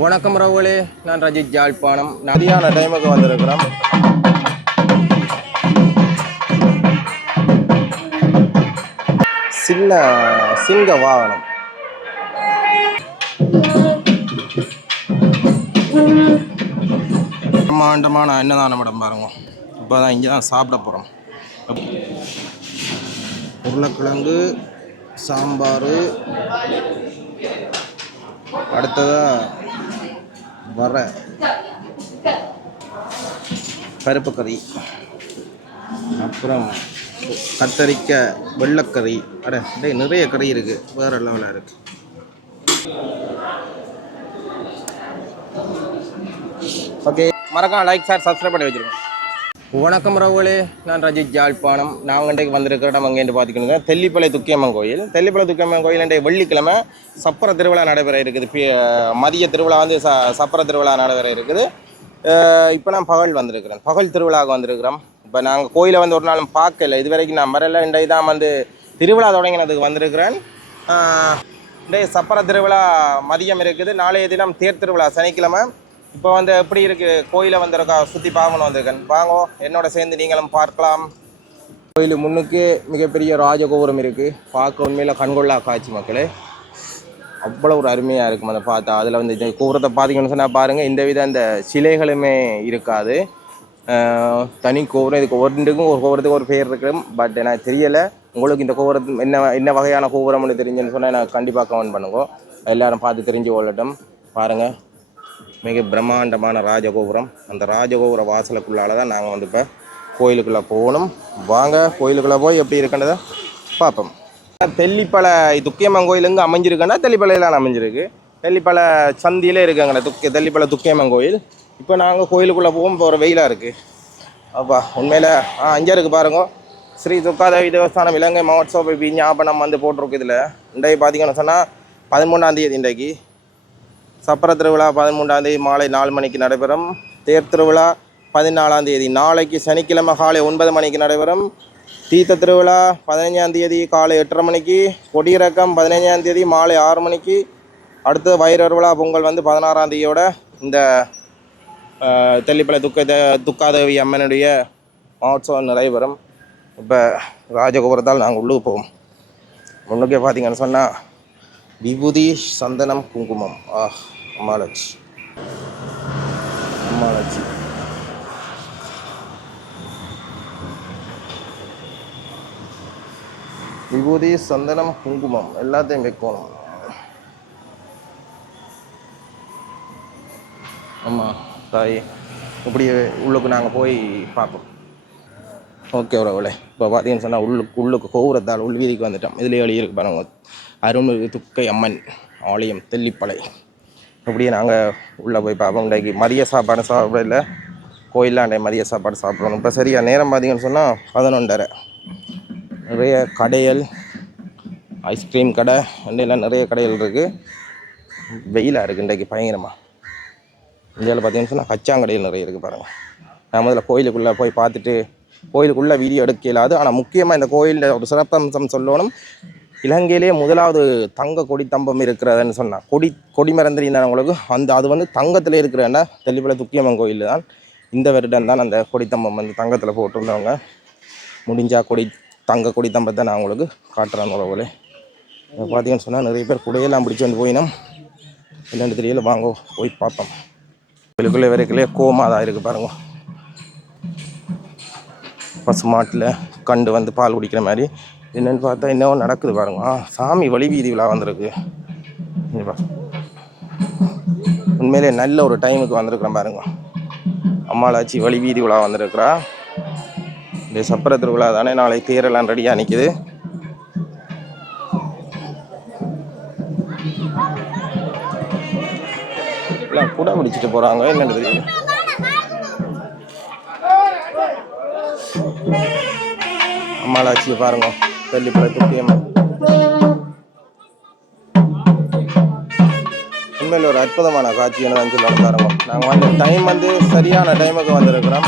வணக்கம் ரவுகளே நான் ரஜித் ஜாழ்ப்பாணம். நதியான டைமுக்கு வந்திருக்கிறோம். சின்ன சிங்க வாகனம். பிரம்மாண்டமான அன்னதான படம் பாருங்க. இப்போ தான் இங்கே தான் சாப்பிட போகிறோம் உருளைக்கிழங்கு சாம்பார். அடுத்ததாக வர பருப்பு கறி அப்புறம் கத்தரிக்காய் வெள்ளைக்கறி. அட நிறைய கறி இருக்குது வேறு லெவலில் இருக்குது ஓகே மறக்காம லைக் ஷேர் சப்ஸ்கிரைப் பண்ணி வச்சிருக்கோம் வணக்கம் ரவுகளே. நான் ரஜித் ஜாழ்ப்பாணம். நாங்கள் இன்றைக்கு வந்திருக்கிற இடம் அங்கேட்டு பார்த்துக்கணுங்க. தெல்லிப்பளை துக்கியம்மன் கோயில். தெல்லிப்பளை துக்கியம்மன் கோயில் இன்றைக்கு வெள்ளிக்கிழமை சப்பர திருவிழா நடைபெற இருக்குது. மதிய திருவிழா வந்து ச சப்பர திருவிழா நடைபெற இருக்குது. இப்போ நான் பகல் வந்திருக்கிறேன். பகல் திருவிழாவுக்கு வந்திருக்கிறோம். இப்போ நாங்கள் கோயிலை வந்து ஒரு நாளும் பார்க்கல. இது வரைக்கும் நான் வரல. இன்றைக்கு தான் வந்து திருவிழா தொடங்கினதுக்கு வந்திருக்கிறேன். இன்றைய சப்பர திருவிழா மதியம் இருக்குது. நாளைய தினம் தேர் திருவிழா சனிக்கிழமை. இப்போ வந்து எப்படி இருக்கு? கோயிலை வந்திருக்கா சுற்றி பார்க்கணும் வந்திருக்கேன். வாங்கோ என்னோட சேர்ந்து நீங்களும் பார்க்கலாம். கோயில் முன்னுக்கு மிகப்பெரிய ராஜகோபுரம் இருக்குது பார்க்க உண்மையில் கண்கொள்ளா காட்சி மக்களே. அவ்வளோ ஒரு அருமையாக இருக்கும் அதை பார்த்தா. அதில் வந்து இந்த கோபுரத்தை பார்த்தீங்கன்னு சொன்னால் பாருங்கள் இந்த வித அந்த சிலைகளுமே இருக்காது. தனி கோபுரம். இதுக்கு ஒன்றுக்கும் ஒரு கோபுரத்துக்கு ஒரு பேர் இருக்கு. பட் எனக்கு தெரியலை. உங்களுக்கு இந்த கோபுரத்து என்ன என்ன வகையான கோபுரம்னு தெரிஞ்சுன்னு சொன்னால் எனக்கு கண்டிப்பாக கமெண்ட் பண்ணுங்க. எல்லோரும் பார்த்து தெரிஞ்சு கொள்ளட்டும் பாருங்கள் மிக பிரம்மாண்டமான ராஜகோபுரம். அந்த ராஜகோபுர வாசலுக்குள்ளால தான் நாங்கள் வந்து இப்போ கோயிலுக்குள்ளே போகணும். வாங்க கோயிலுக்குள்ளே போய் எப்படி இருக்குன்றதை பார்ப்போம். தெல்லிப்பளை துக்கியம்மன் கோயில் எங்கே அமைஞ்சிருக்குன்னா தெல்லிப்பளையிலான அமைஞ்சிருக்கு. தெல்லிப்பளை சந்தியிலே இருக்குங்க துக்கி தெல்லிப்பளை துக்கியம்மன் கோயில். இப்போ நாங்கள் கோயிலுக்குள்ளே போகும் இப்போ ஒரு வெயிலாக இருக்குது அப்பா உண்மையில் ஆ அங்கே இருக்குது பாருங்க. ஸ்ரீ துர்காதேவி தேவஸ்தானம் இலங்கை மகோத்சவ விஞ்ஞாபனம் வந்து போட்டிருக்கு இதில். இன்றைக்கு பார்த்தீங்கன்னு சொன்னால் பதிமூணாந்தேதி இன்றைக்கு. சப்பர திருவிழா பதிமூன்றாம் தேதி மாலை நாலு மணிக்கு நடைபெறும். தேர் திருவிழா பதினாலாம் தேதி நாளைக்கு சனிக்கிழமை காலை ஒன்பது மணிக்கு நடைபெறும். தீர்த்த திருவிழா பதினஞ்சாம் தேதி காலை எட்டரை மணிக்கு. கொடியிறக்கம் பதினஞ்சாம் தேதி மாலை ஆறு மணிக்கு. அடுத்து வைரர் விழா பொங்கல் வந்து பதினாறாம் தேதியோட இந்த தெல்லிப்பளை துக்க துக்காதேவி அம்மனுடைய மகோத்சவம் நிறைவேறும் இப்போ ராஜகோபுரத்தால் நாங்கள் உள்ளுக்கு போவோம். முன்னுக்கே பார்த்தீங்கன்னு சொன்னால் விபூதி சந்தனம் குங்குமம். ஆ அம்மாலட்சி அம்மாலட்சி விபூதி சந்தனம் குங்குமம் எல்லாத்தையும் வைக்கணும். ஆமாம் தாய். இப்படி உள்ளுக்கு நாங்கள் போய் பார்ப்போம். ஓகே உறவுகளே. இப்போ பார்த்தீங்கன்னு சொன்னால் உள்ளுக்கு உள்ளுக்கு கோபுரத்தால் உள் வீதிக்கு வந்துட்டோம். இதுலேயே வழி இருக்கு பாருங்க. அருள்மிகு துக்கை அம்மன் ஆலயம் தெல்லிப்பளை. அப்படியே நாங்கள் உள்ளே போய் பார்ப்போம். இன்றைக்கு மதிய சாப்பாடு சாப்பிடல. அன்றைக்கு மதிய சாப்பாடு சாப்பிடணும். இப்போ சரியா நேரம் பார்த்தீங்கன்னு சொன்னால் பதினொன்றரை. நிறைய கடைகள் ஐஸ்கிரீம் கடை எல்லாம் நிறைய கடைகள் இருக்குது வெயிலாக இருக்குது இன்றைக்கு பயங்கரமாக இந்தியாவில் பார்த்தீங்கன்னு சொன்னால் கச்சாங்கடையில் நிறைய இருக்குது பாருங்கள் நான் முதல்ல கோயிலுக்குள்ளே போய் பார்த்துட்டு கோயிலுக்குள்ளே வீடியோ எடுக்க இயலாது ஆனால் முக்கியமாக இந்த கோயிலில் ஒரு சிறப்பம்சம் சொல்லணும். இலங்கையிலேயே முதலாவது தங்க கொடி தம்பம் இருக்கிறதுன்னு சொன்னால் கொடி கொடி மறந்துறீங்க அந்த அது வந்து தங்கத்தில் இருக்கிறன்னா தெல்லிப்பளை துக்கியம்மன் கோயில் தான் இந்த வருடம் தான் அந்த கொடித்தம்பம் வந்து தங்கத்தில் போட்டிருந்தவங்க. முடிஞ்சால் கொடி தங்க கொடி தம்பத்தை நான் உங்களுக்கு காட்டுறேன் உறவுகளே பார்த்தீங்கன்னு சொன்னால் நிறைய பேர் குடையெல்லாம் பிடிச்சி வந்து போயினோம். என்னென்னு தெரியல வாங்க போய் பார்ப்போம் கோயிலுக்குள்ளே வரைக்குள்ளே கோமாதா இருக்குது பாருங்க. பசு மாட்டில் கண்டு வந்து பால் குடிக்கிற மாதிரி என்னென்னு பார்த்தா என்னவோ நடக்குது பாருங்க. சாமி வழி வீதி விழா வந்திருக்கு. உண்மையிலே நல்ல ஒரு டைமுக்கு வந்திருக்கிறேன் பாருங்க. அம்மாளாச்சி வழி வீதி விழா வந்திருக்கிறா. இந்த சப்பர திருவிழா தானே நாளை தேரெல்லாம் ரெடியாக நிற்கிது எல்லாம் கூட பிடிச்சிட்டு போகிறாங்க என்னென்னு தெரியல. அம்மாளாச்சியை பாருங்க. தெல்லிப்பளை துப்பியம்மன் உண்மையில் ஒரு அற்புதமான காட்சி என்ன சொல்லணும் பாருங்க நாங்கள் வந்து டைம் வந்து சரியான டைமுக்கு வந்திருக்கிறோம்.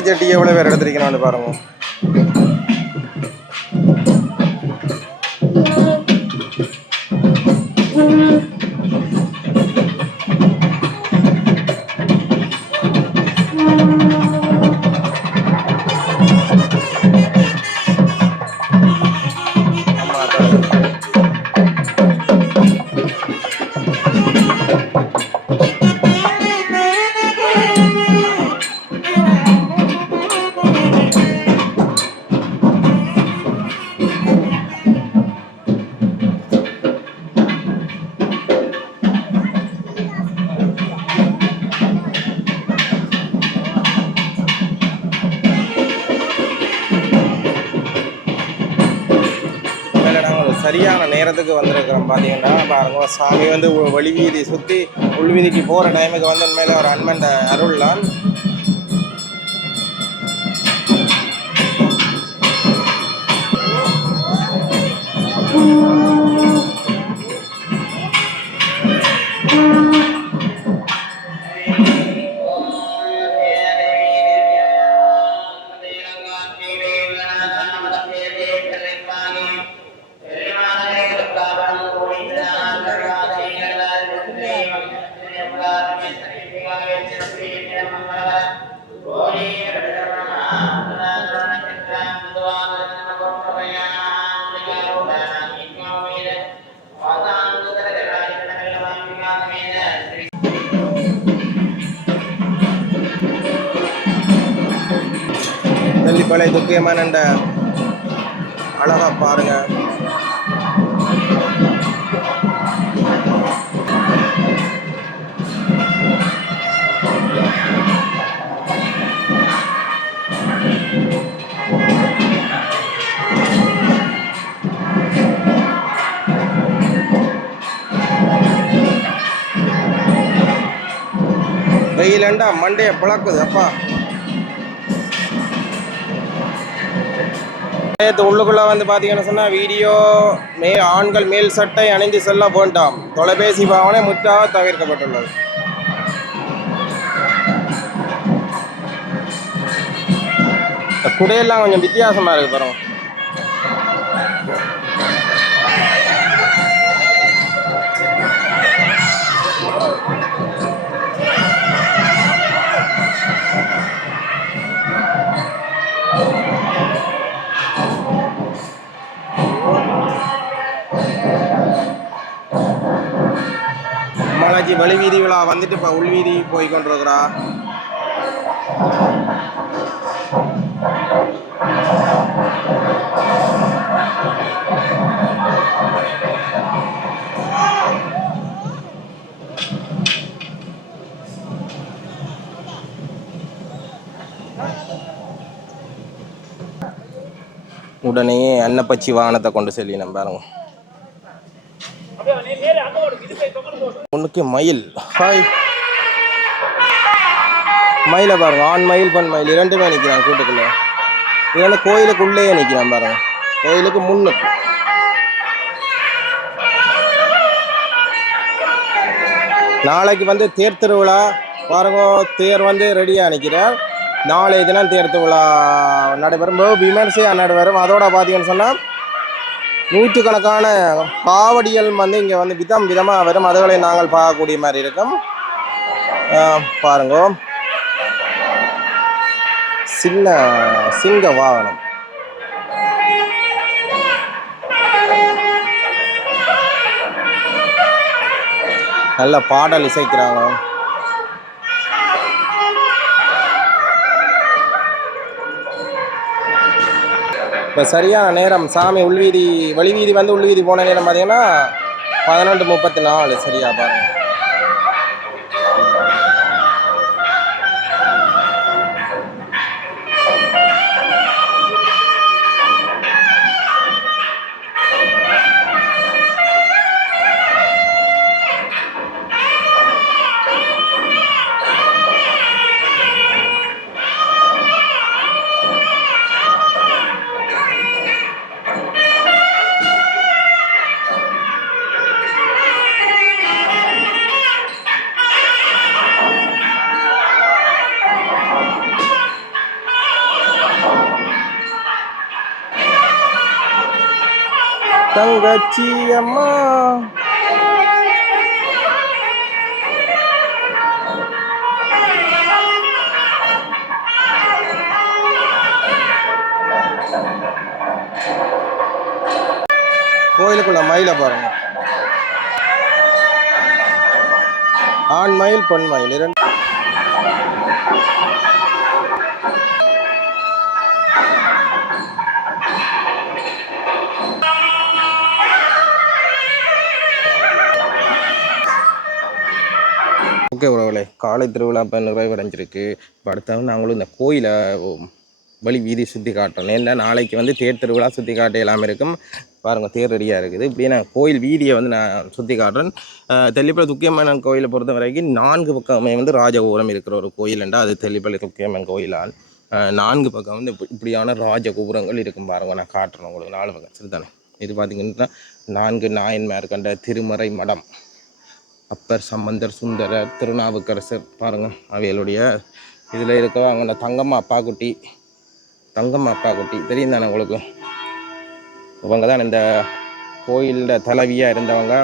செட்டி எவ்வளோ பேர் எடுத்துருக்கீங்கன்னு பாருங்கள் சரியான நேரத்துக்கு வந்திருக்கிறோம் பார்த்தீங்கன்னா பாருங்க சாமி வந்து உ- வீதி சுற்றி உள்வீதிக்கு போகிற டைமுக்கு வந்து உண்மையில ஒரு அன்மண்ட அருள்லாம் தெல்லிப்பளை துக்கியமான அழகா பாருங்க. வெயிலண்டா மண்டையை பிளக்குது அப்பா. நேற்று உள்ளுக்குள்ள வந்து பார்த்தீங்கன்னு சொன்னால் வீடியோ மே ஆண்கள் மேல் சட்டை அணிந்து செல்ல வேண்டாம். தொலைபேசி பாவனை முற்றாக தவிர்க்கப்பட்டுள்ளது. குடையெல்லாம் கொஞ்சம் வித்தியாசமா இருக்கு பாருங்க. இன்னைக்கு வெளி வீதி விழா வந்துட்டு இப்போ உள்வீதி போய் கொண்டிருக்கிறா. உடனே அன்னப்பச்சி வாகனத்தை கொண்டு செல்லினோம் பாருங்க. ஒன்றுக்கு மயில். ஹாய். மயிலை பாருங்க. ஆண் மயில் பண் மயில். இரண்டுமே நிற்கிறாங்க கூட்டுக்குள்ள. இதனால கோயிலுக்குள்ளேயே நிற்கிறான் பாருங்க. கோயிலுக்கு முன்னுக்கு நாளைக்கு வந்து தேர் திருவிழா. பாருங்க தேர் வந்து ரெடியாக நிற்கிறார் நாளை தினம் தேர் திருவிழா. நடைபெறும் விமர்சையாக நடைபெறும் அதோட பார்த்தீங்கன்னு சொன்னால் நூற்றுக்கணக்கான காவடிகள் வந்து இங்கே வந்து விதம் விதமாக வரும் அதுகளை நாங்கள் பார்க்கக்கூடிய மாதிரி இருக்கும். பாருங்க. சின்ன சிங்க வாகனம். நல்ல பாடல் இசைக்கிறாங்க. இப்போ சரியான நேரம் சாமி உள்வீதி வழிவீதி வந்து உள்வீதி போன நேரம் பார்த்தீங்கன்னா பதினொன்று முப்பத்தி நாலு சரியா பாருங்கள் தங்கச்சி அம்மா கோயிலுக்குள்ள மயிலை பாருங்க. ஆண் மயில் பெண் மயில் இரண்டு ஓகே உறவுகளே காலை திருவிழா இப்போ நிறைவடைஞ்சிருக்கு. இப்போ அடுத்தவங்க நாங்களும் இந்த கோயிலை வழி வீதி சுற்றி காட்டுறோம் ஏன்னா நாளைக்கு வந்து தேர் திருவிழா சுற்றி காட்ட எல்லாமே இருக்கும். பாருங்கள் தேர் ரெடியாக இருக்குது. இப்படியே நான் கோயில் வீதியை வந்து நான் சுற்றி காட்டுறேன். தெல்லிப்பள்ளி துக்கியம்மன் கோயிலை பொறுத்த வரைக்கும் நான்கு பக்கமே வந்து ராஜகோபுரம் இருக்கிற ஒரு கோயில் என்றால் அது தெல்லிப்பள்ளி துக்கியம்மன் கோயிலால். நான்கு பக்கம் வந்து இப்படியான ராஜகோபுரங்கள் இருக்கும். பாருங்கள் நான் காட்டுறேன் உங்களுக்கு. நாலு பக்கம். சரிதானே? இது பார்த்திங்கன்னா நான்கு நாயன்மார் கண்ட திருமறை மடம். அப்பர் சம்பந்தர் சுந்தரர் திருநாவுக்கரசர். பாருங்கள் அவைகளுடைய இதில் இருக்கவங்க அந்த தங்கம்மா அப்பா குட்டி தங்கம்மா அப்பா குட்டி தெரியும் தானே உங்களுக்கு? இவங்க தான் இந்த கோயிலில் தலைவியாக இருந்தவங்க.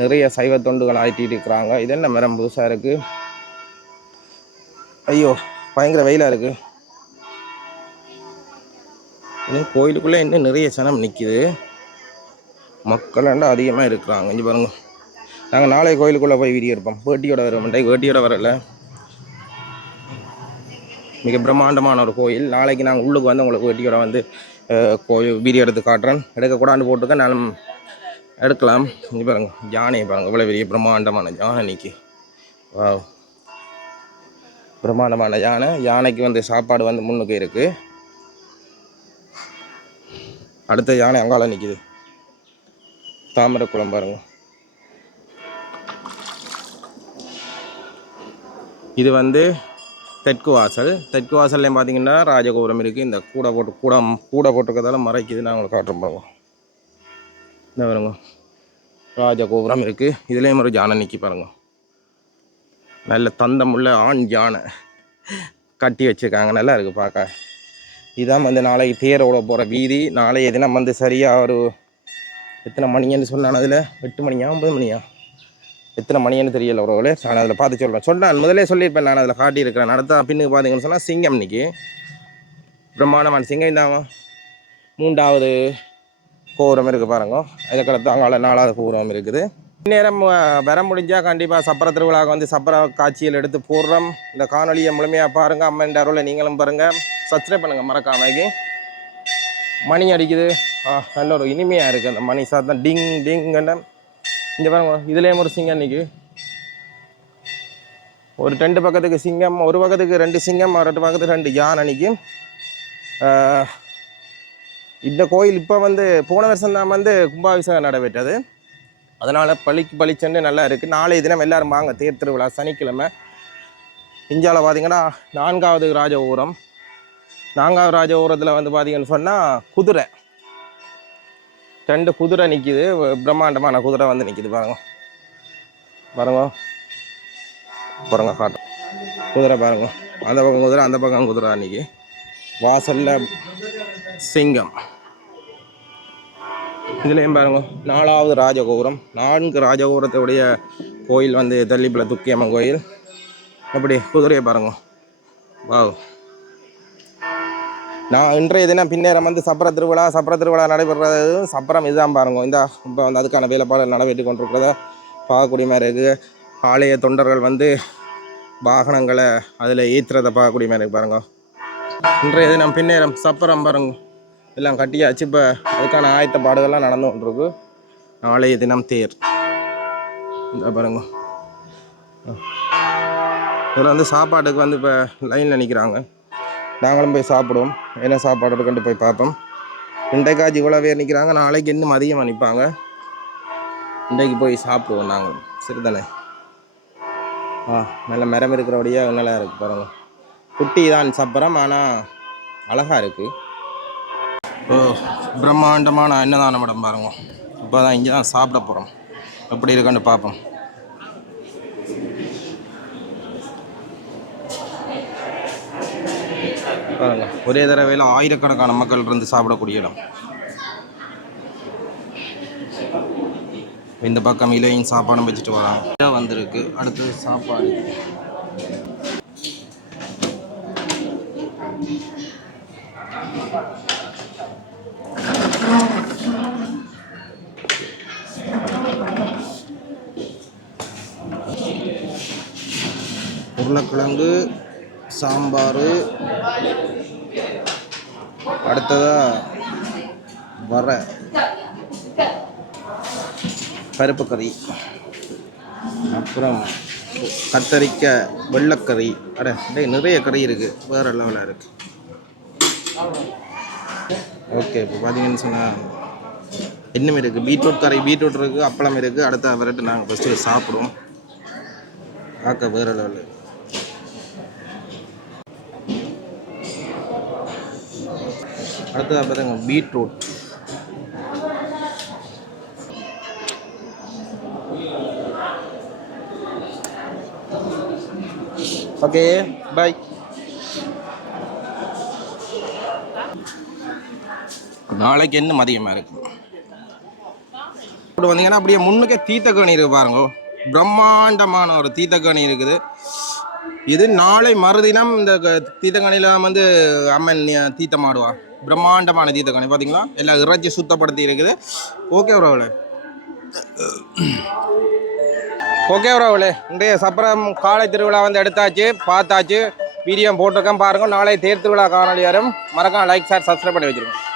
நிறைய சைவ தொண்டுகள் ஆயிட்டு இருக்கிறாங்க. இது என்ன மரம் புதுசாக இருக்குது ஐயோ பயங்கர வெயிலாக இருக்குது இன்னும் கோயிலுக்குள்ளே இன்னும் நிறைய சனம் நிற்கிது மக்கள் அதிகமாக இருக்கிறாங்க. இங்கே பாருங்கள் நாங்கள் நாளை கோயிலுக்குள்ளே போய் வீடியோ இருப்போம் வேட்டியோட வர மாட்டேன் வேட்டியோட வரல. மிக பிரம்மாண்டமான ஒரு கோயில். நாளைக்கு நாங்கள் உள்ளுக்கு வந்து உங்களுக்கு வேட்டியோட வந்து கோயில் வீடியோ எடுத்து காட்டுறேன். எடுக்கக்கூடாது போட்டுக்க நான் எடுக்கலாம். இங்கே பாருங்க. யானை பாருங்க. இவ்வளோ பெரிய பிரம்மாண்டமான யானை நிற்கி வா பிரம்மாண்டமான யானை. யானைக்கு வந்து சாப்பாடு வந்து முன்னுக்கு இருக்குது அடுத்த யானை அங்கால நிற்கிது தாமரை குளம் பாருங்கள் இது வந்து தெற்கு வாசல். தெற்கு வாசல்லையும் பார்த்தீங்கன்னா ராஜகோபுரம் இருக்குது இந்த கூடை போட்டு கூட கூடை போட்டுக்கிறதால மறைக்குது நான் உங்களுக்கு காட்டுறேன் பாருங்க. இந்த பாருங்க. ராஜகோபுரம் இருக்குது இதுலேயும் ஒரு ஜானை நிற்கி பாருங்க. நல்ல தந்தமுள்ள ஆண் ஜானை கட்டி வச்சுருக்காங்க. நல்லா இருக்குது பார்க்க இதான் வந்து நாளைக்கு தேரோட போகிற வீதி. நாளைய தினம் வந்து சரியாக ஒரு எத்தனை மணின்னு சொன்னான் அதில்? எட்டு மணியா? ஒம்பது மணியா? எத்தனை மணின்னு தெரியல உறவுகளே நான் அதில் பார்த்து சொல்கிறேன் சொன்னேன் முதலே சொல்லியிருப்பேன் நான் அதில் காட்டியிருக்கிறேன். நடத்த பின்னுக்கு பார்த்தீங்கன்னு சொன்னால் சிங்கம் இன்னைக்கு. பிரம்மாண்டமான சிங்கம் இந்தாங்க மூன்றாவது கோபுரம் இருக்குது பாருங்க. இதுக்கு அடுத்து அங்கால நாலாவது கோபுரம் இருக்குது. நேரம் வர முடிஞ்சால் கண்டிப்பாக சப்பர திருவிழாவுக்கு வந்து சப்பர காட்சியில் எடுத்து போடுறோம். இந்த காணொலியை முழுமையாக பாருங்கள் அம்மன் அருளை நீங்களும் பாருங்கள் சப்ஸ்கிரைப் பண்ணுங்கள் மறக்காமைக்கு மணி அடிக்குது. ஆ நல்ல ஒரு இனிமையாக இருக்குது அந்த மணி சாத்தம். டிங் டிங்கன்னு இங்கே பாருங்க இதுலேயும் ஒரு சிங்கம் அன்னைக்கு. ஒரு ரெண்டு பக்கத்துக்கு சிங்கம் ஒரு பக்கத்துக்கு ரெண்டு சிங்கம் ரெண்டு பக்கத்துக்கு ரெண்டு யானை அன்னைக்கு. இந்த கோயில் இப்போ வந்து போன வருஷம் தான் வந்து கும்பாபிஷேகம் நடைபெற்றது. அதனால் பளிக்கு பளிச்சென்று நல்லா இருக்குது நாளைய தினம் எல்லாரும் வாங்க தேர் திருவிழா சனிக்கிழமை. இந்தியாவில் பார்த்தீங்கன்னா நான்காவது ராஜ ஊரம் நான்காவது ராஜ ஊரத்தில் வந்து பார்த்தீங்கன்னு சொன்னால் குதிரை. ரெண்டு குதிரை நிற்கிது பிரம்மாண்டமான குதிரை வந்து நிற்கிது பாருங்க. பாருங்க. பாருங்க காட்டும் குதிரை பாருங்க. அந்த பக்கம் குதிரை அந்த பக்கம் குதிரை அன்னைக்கு வாசலில் சிங்கம். இதுலேயும் பாருங்க. நாலாவது ராஜகோபுரம். நான்கு ராஜகோபுரத்துடைய கோயில் வந்து தள்ளிப்பல துக்கியம்மன் கோயில். அப்படி குதிரையை பாருங்க. வாவ். நான் இன்றைய தினம் பின்னேரம் வந்து சப்பர திருவிழா சப்பர திருவிழா நடைபெறது சப்பரம் இதுதான் பாருங்க. இந்த இப்போ வந்து அதுக்கான வேலைப்பாடு நடைபெற்று கொண்டிருக்கிறத பார்க்கக்கூடிய மாதிரி இருக்குது ஆலய தொண்டர்கள் வந்து வாகனங்களை அதில் ஏற்றுறதை பார்க்கக்கூடிய மாதிரி இருக்கு பாருங்க. இன்றைய தினம் பின்னேரம் சப்பரம் பாருங்க. எல்லாம் கட்டியாச்சு. இப்போ அதுக்கான ஆயத்த பாடுகள்லாம் நடந்து கொண்டிருக்கு. நாளைய தினம் தேர். இந்த பாருங்க. இதில் வந்து சாப்பாட்டுக்கு வந்து இப்போ லைனில் நிற்கிறாங்க நாங்களும் போய் சாப்பிடுவோம். என்ன சாப்பாடு இருக்குன்ட்டு போய் பார்ப்போம். இன்றைக்காச்சு இவ்வளோ பேர் நிற்கிறாங்க நாளைக்கு இன்னும் அதிகமாக நிற்பாங்க இன்றைக்கு போய் சாப்பிடுவோம் நாங்கள் சரிதானே? ஆ நல்ல மரம் இருக்கிறபடியே நல்லா இருக்குது பாருங்க. குட்டி தான் சப்பரம் ஆனால் அழகாக இருக்குது ஓ பிரம்மாண்டமான என்னதான் மடம் பாருங்க. இப்போ தான் இங்கே தான் சாப்பிட போகிறோம் எப்படி இருக்குன்னு பார்ப்போம். பாருங்க. ஒரே தடவையில் ஆயிரக்கணக்கான மக்கள் இருந்து சாப்பிடக்கூடிய இடம். இந்த பக்கம் இலையும் சாப்பாடும் வச்சுட்டு வராங்க. வந்திருக்கு. அடுத்தது சாப்பாடு. உருளைக்கிழங்கு சாம்பார். அடுத்ததாக வர பருப்பு கறி. அப்புறம் கத்தரிக்காய் வெள்ளைக்கறி. அட நிறைய கறி இருக்குது வேறு லெவலாக இருக்குது ஓகே இப்போ பார்த்தீங்கன்னு சொன்னால் இன்னும் இருக்குது பீட்ரூட் கறி பீட்ரூட் இருக்குது அப்பளம் இருக்குது அடுத்த வெரைட்டி நாங்கள் ஃபஸ்ட்டு சாப்பிடுவோம். பார்க்க வேறு லெவலு அடுத்ததாக பார்த்துங்க பீட்ரூட். ஓகே பாய் நாளைக்கு என்ன மதியமாக இருக்கு இப்படி வந்தீங்கன்னா அப்படியே முன்னுக்கே தீத்தக்கணி இருக்கு பாருங்க. பிரம்மாண்டமான ஒரு தீத்தக்கணி இருக்குது. இது நாளை மறுதினம் இந்த க- தீத்தக்கணியில் வந்து அம்மன் தீத்தமாடுவா பிரம்மாண்டமான தீத்தக்கணி பார்த்தீங்களா எல்லாம் இறைச்சி சுத்தப்படுத்தி இருக்குது. ஓகே உறவுகளே ஓகே உறவுகளே இன்றைய சப்பரம் காலை திருவிழா வந்து எடுத்தாச்சு பார்த்தாச்சு. வீடியோ போட்டிருக்கேன் பாருங்கள் நாளை தேர் திருவிழா காணொலி வரும் மறக்காம லைக் ஷேர் சப்ஸ்கிரைப் பண்ணி வச்சுருக்கோம்